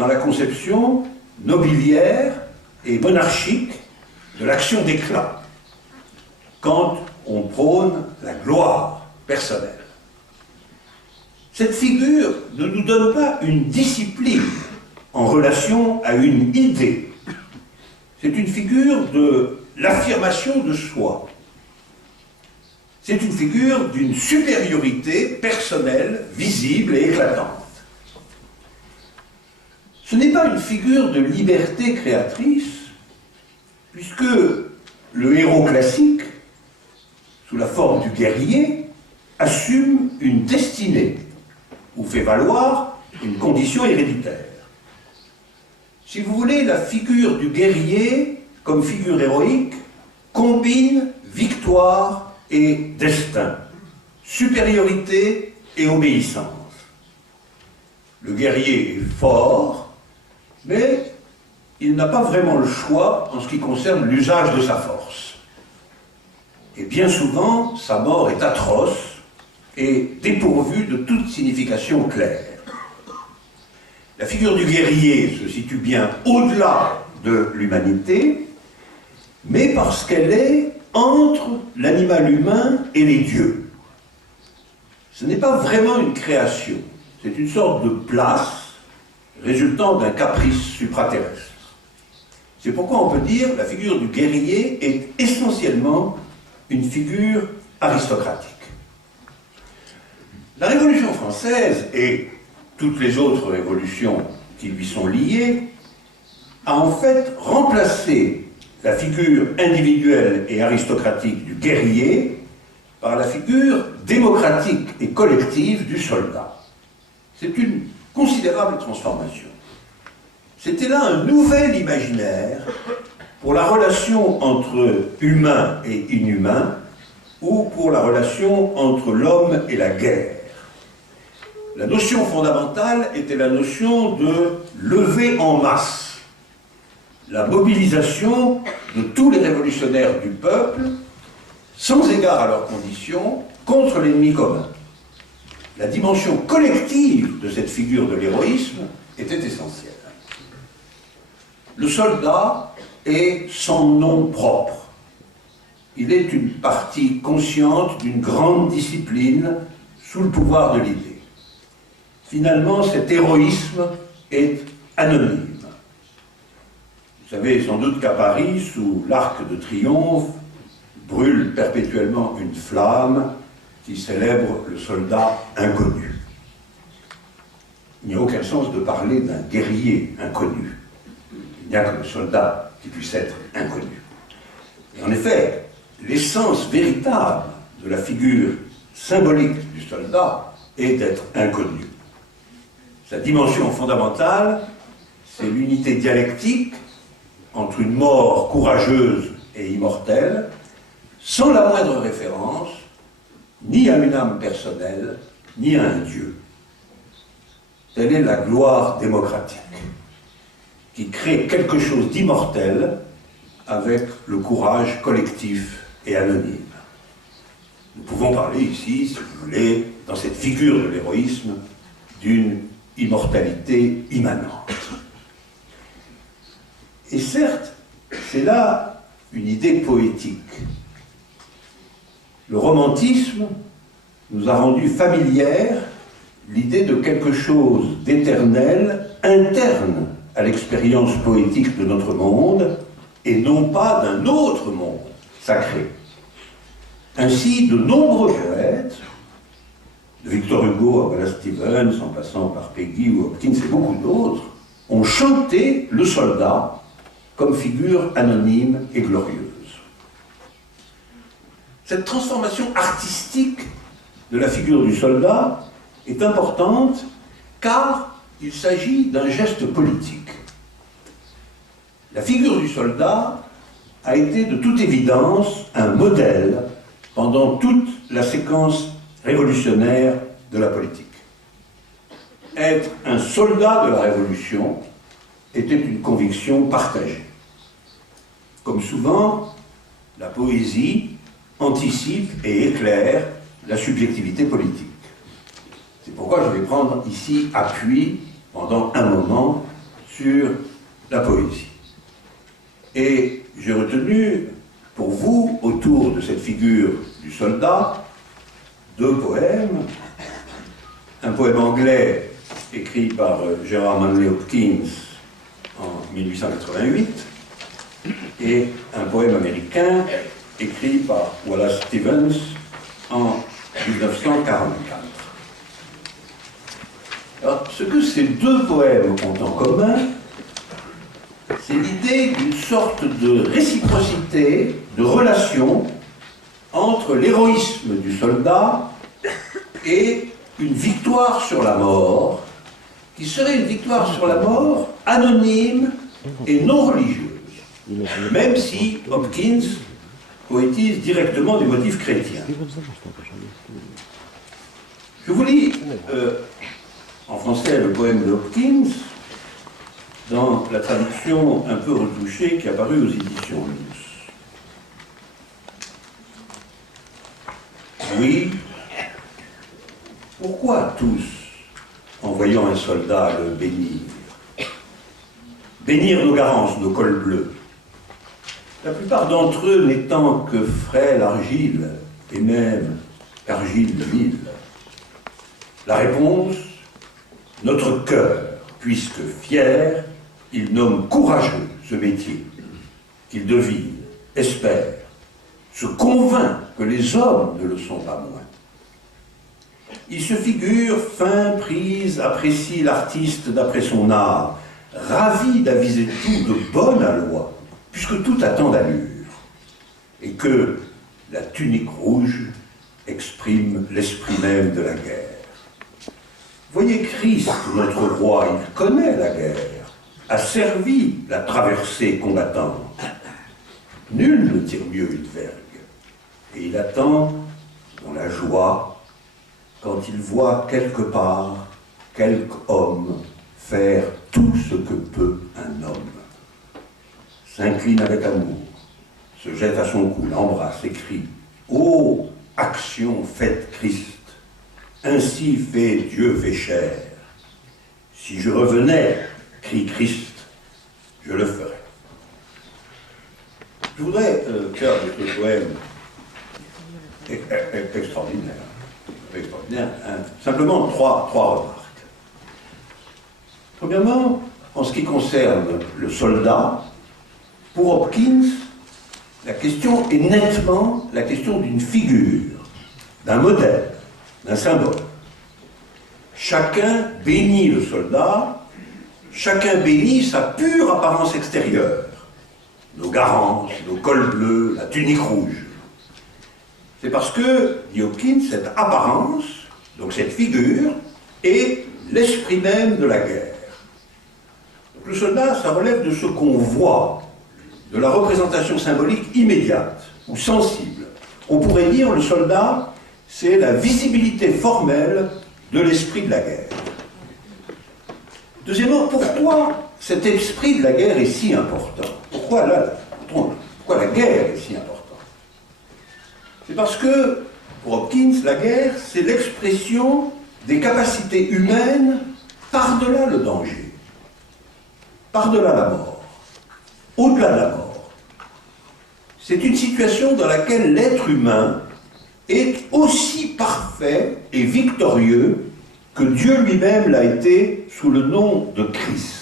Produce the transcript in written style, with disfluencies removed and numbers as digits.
dans la conception nobiliaire et monarchique de l'action d'éclat, quand on prône la gloire personnelle. Cette figure ne nous donne pas une discipline en relation à une idée. C'est une figure de l'affirmation de soi. C'est une figure d'une supériorité personnelle, visible et éclatante. Ce n'est pas une figure de liberté créatrice, puisque le héros classique, sous la forme du guerrier, assume une destinée ou fait valoir une condition héréditaire. Si vous voulez, la figure du guerrier, comme figure héroïque, combine victoire et destin, supériorité et obéissance. Le guerrier est fort, mais il n'a pas vraiment le choix en ce qui concerne l'usage de sa force. Et bien souvent, sa mort est atroce et dépourvue de toute signification claire. La figure du guerrier se situe bien au-delà de l'humanité, mais parce qu'elle est entre l'animal humain et les dieux. Ce n'est pas vraiment une création, c'est une sorte de place résultant d'un caprice supraterrestre. C'est pourquoi on peut dire que la figure du guerrier est essentiellement une figure aristocratique. La Révolution française et toutes les autres révolutions qui lui sont liées a en fait remplacé la figure individuelle et aristocratique du guerrier par la figure démocratique et collective du soldat. C'est une considérable transformation. C'était là un nouvel imaginaire pour la relation entre humain et inhumain ou pour la relation entre l'homme et la guerre. La notion fondamentale était la notion de lever en masse, la mobilisation de tous les révolutionnaires du peuple, sans égard à leurs conditions, contre l'ennemi commun. La dimension collective de cette figure de l'héroïsme était essentielle. Le soldat est sans nom propre. Il est une partie consciente d'une grande discipline sous le pouvoir de l'idée. Finalement, cet héroïsme est anonyme. Vous savez sans doute qu'à Paris, sous l'Arc de Triomphe, brûle perpétuellement une flamme qui célèbre le soldat inconnu. Il n'y a aucun sens de parler d'un guerrier inconnu. Il n'y a que le soldat qui puisse être inconnu. Et en effet, l'essence véritable de la figure symbolique du soldat est d'être inconnu. Sa dimension fondamentale, c'est l'unité dialectique entre une mort courageuse et immortelle, sans la moindre référence, ni à une âme personnelle, ni à un dieu. Telle est la gloire démocratique, qui crée quelque chose d'immortel avec le courage collectif et anonyme. Nous pouvons parler ici, si vous voulez, dans cette figure de l'héroïsme, d'une immortalité immanente. Et certes, c'est là une idée poétique. Le romantisme nous a rendu familière l'idée de quelque chose d'éternel, interne à l'expérience poétique de notre monde, et non pas d'un autre monde sacré. Ainsi, de nombreux poètes, de Victor Hugo à Wallace Stevens, en passant par Peggy ou Hopkins et beaucoup d'autres, ont chanté le soldat comme figure anonyme et glorieuse. Cette transformation artistique de la figure du soldat est importante car il s'agit d'un geste politique. La figure du soldat a été de toute évidence un modèle pendant toute la séquence révolutionnaire de la politique. Être un soldat de la Révolution était une conviction partagée. Comme souvent, la poésie anticipe et éclaire la subjectivité politique. C'est pourquoi je vais prendre ici appui, pendant un moment, sur la poésie. Et j'ai retenu pour vous, autour de cette figure du soldat, deux poèmes. Un poème anglais écrit par Gerard Manley Hopkins en 1888 et un poème américain écrit par Wallace Stevens en 1944. Alors, ce que ces deux poèmes ont en commun, c'est l'idée d'une sorte de réciprocité, de relation entre l'héroïsme du soldat et une victoire sur la mort, qui serait une victoire sur la mort anonyme et non religieuse, même si Hopkins poétise directement des motifs chrétiens. Je vous lis en français le poème de Hopkins, dans la traduction un peu retouchée qui est apparue aux éditions Luce. Oui, pourquoi tous, en voyant un soldat, le bénir? Bénir nos garances, nos cols bleus. La plupart d'entre eux n'étant que frêle argile, et même qu'argile mille. La réponse, notre cœur, puisque fier, il nomme courageux ce métier, qu'il devine, espère, se convainc que les hommes ne le sont pas moins. Il se figure, fin prise, apprécie l'artiste d'après son art, ravi d'aviser tout de bonne loi, puisque tout a tant d'allure, et que la tunique rouge exprime l'esprit même de la guerre. Voyez Christ, notre roi, il connaît la guerre, a servi la traversée combattante. Nul ne tire mieux une vergue, et il attend dans la joie quand il voit quelque part quelque homme faire tout ce que peut un homme. S'incline avec amour, se jette à son cou, l'embrasse et crie « Ô action faite Christ, ainsi fait Dieu fait chair. Si je revenais, crie Christ, je le ferais. » Je voudrais faire de ce poème extraordinaire, simplement trois remarques. Premièrement, en ce qui concerne le soldat, pour Hopkins, la question est nettement la question d'une figure, d'un modèle, d'un symbole. Chacun bénit le soldat, chacun bénit sa pure apparence extérieure, nos garances, nos cols bleus, la tunique rouge. C'est parce que, dit Hopkins, cette apparence, donc cette figure, est l'esprit même de la guerre. Donc le soldat, ça relève de ce qu'on voit, de la représentation symbolique immédiate ou sensible. On pourrait dire le soldat, c'est la visibilité formelle de l'esprit de la guerre. Deuxièmement, pourquoi cet esprit de la guerre est si important? Pourquoi la guerre est si importante? C'est parce que, pour Hopkins, la guerre, c'est l'expression des capacités humaines par-delà le danger, par-delà la mort, au-delà de la mort. C'est une situation dans laquelle l'être humain est aussi parfait et victorieux que Dieu lui-même l'a été sous le nom de Christ.